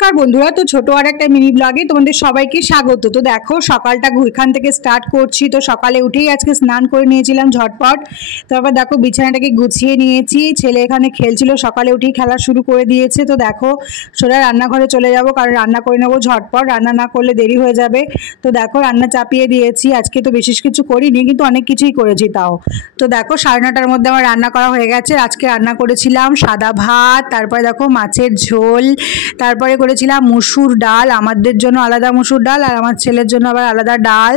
নমস্কার বন্ধুরা, তো ছোট আর একটা মিনি ব্লগে তোমাদের সবাইকে স্বাগত। তো দেখো সকালটা এখান থেকে স্টার্ট করছি। তো সকালে উঠেই আজকে স্নান করে নিয়েছিলাম ঝটপট। তারপর দেখো বিছানাটাকে গুছিয়ে নিয়েছি। ছেলে এখানে খেলছিল, সকালে উঠেই খেলা শুরু করে দিয়েছে। তো দেখো সোজা রান্নাঘরে চলে যাব, কারণ রান্না করে নেবো ঝটপট, রান্না না করলে দেরি হয়ে যাবে। তো দেখো রান্না চাপিয়ে দিয়েছি। আজকে তো বিশেষ কিছু করিনি, কিন্তু অনেক কিছুই করেছি তাও। তো দেখো 9:30টার মধ্যে আমার রান্না করা হয়ে গেছে। আজকে রান্না করেছিলাম সাদা ভাত, তারপরে দেখো মাছের ঝোল, তারপরে করেছিলাম মুসুর ডাল, আমাদের জন্য আলাদা মুসুর ডাল আর আমার ছেলের জন্য আবার আলাদা ডাল,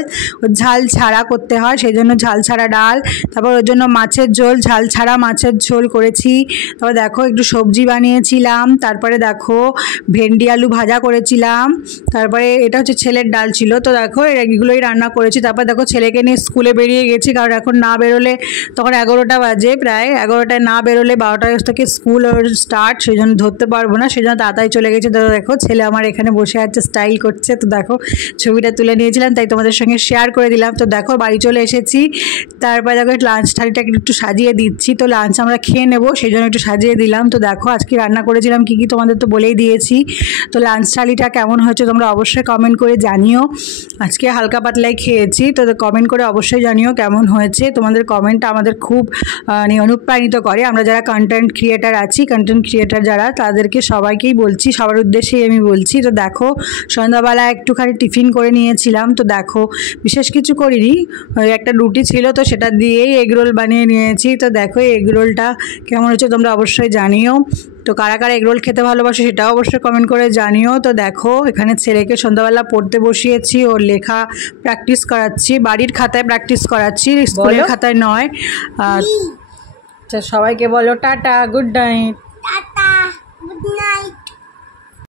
ঝাল ছাড়া করতে হয় সেই জন্য ঝাল ছাড়া ডাল। তারপর ওর জন্য মাছের ঝোল, ঝাল ছাড়া মাছের ঝোল করেছি। তারপর দেখো একটু সবজি বানিয়েছিলাম। তারপরে দেখো ভেন্ডি আলু ভাজা করেছিলাম। তারপরে এটা হচ্ছে ছেলের ডাল ছিল। তো দেখো এগুলোই রান্না করেছি। তারপর দেখো ছেলেকে নিয়ে স্কুলে বেরিয়ে গেছি, কারণ এখন না বেরোলে তখন 11টা বাজে, প্রায় 11টায় না বেরোলে 12টা থেকে স্কুল স্টার্ট, সেই জন্য ধরতে পারবো না, সেই জন্য তাড়াতাড়ি চলে গেছে। তো দেখো ছেলে আমার এখানে বসে আছে, স্টাইল করছে। তো দেখো ছবিটা তুলে নিয়েছিলাম, তাই তোমাদের সঙ্গে শেয়ার করে দিলাম। তো দেখো বাড়ি চলে এসেছি। তারপরে দেখো লাঞ্চ থালিটাকে একটু সাজিয়ে দিচ্ছি। তো লাঞ্চ আমরা খেয়ে নেবো, সেই জন্য একটু সাজিয়ে দিলাম। তো দেখো আজকে রান্না করেছিলাম কী কী তোমাদের তো বলেই দিয়েছি। তো লাঞ্চ থালিটা কেমন হয়েছে তোমরা অবশ্যই কমেন্ট করে জানিও। আজকে হালকা পাতলাই খেয়েছি, তো কমেন্ট করে অবশ্যই জানিও কেমন হয়েছে। তোমাদের কমেন্টটা আমাদের খুব অনুপ্রাণিত করে। আমরা যারা কন্টেন্ট ক্রিয়েটার আছি, কন্টেন্ট ক্রিয়েটার যারা, তাদেরকে সবাইকেই বলছি, সবার উদ্দেশ্যেই আমি বলছি। তো দেখো সন্ধ্যাবেলা একটুখানি টিফিন করে নিয়েছিলাম। তো দেখো বিশেষ কিছু করিনি, একটা রুটি ছিল তো সেটা দিয়েই এগরোল বানিয়ে নিয়েছি। তো দেখো এগরোলটা কেমন হচ্ছে তোমরা অবশ্যই জানিও। তো কারা কারা এগরোল খেতে ভালোবাসে সেটাও অবশ্যই কমেন্ট করে জানিও। তো দেখো এখানে ছেলেকে সন্ধ্যাবেলা পড়তে বসিয়েছি, ওর লেখা প্র্যাকটিস করাচ্ছি, বাড়ির খাতায় প্র্যাকটিস করাচ্ছি, স্কুলের খাতায় নয়। আচ্ছা সবাইকে বলো tata, good night. Tata, good night.